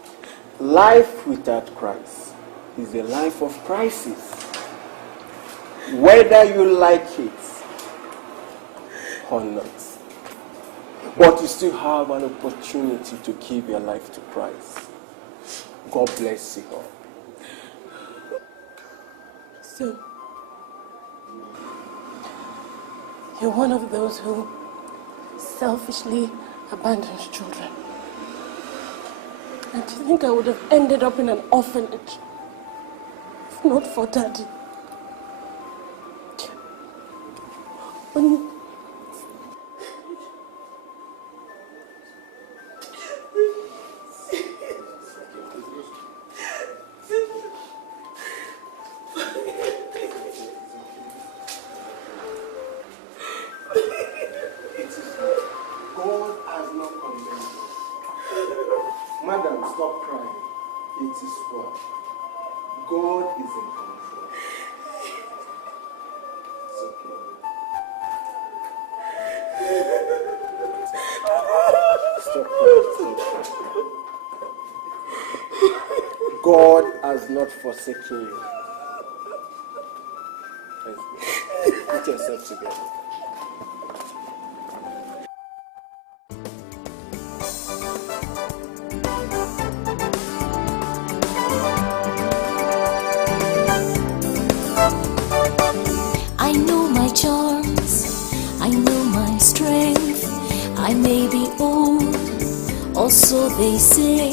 life without Christ is a life of crisis. Whether you like it or not. But you still have an opportunity to give your life to Christ. God bless you all. So, you're one of those who selfishly abandons children. And do you think I would have ended up in an orphanage if not for Daddy? When God has not condemned you. Madam, stop crying. It is well. God is in control. It's okay. Stop crying. God has not forsaken you. Put yourself together. I may be old, or so they say,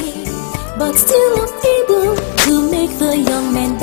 but still I'm able to make the young man better.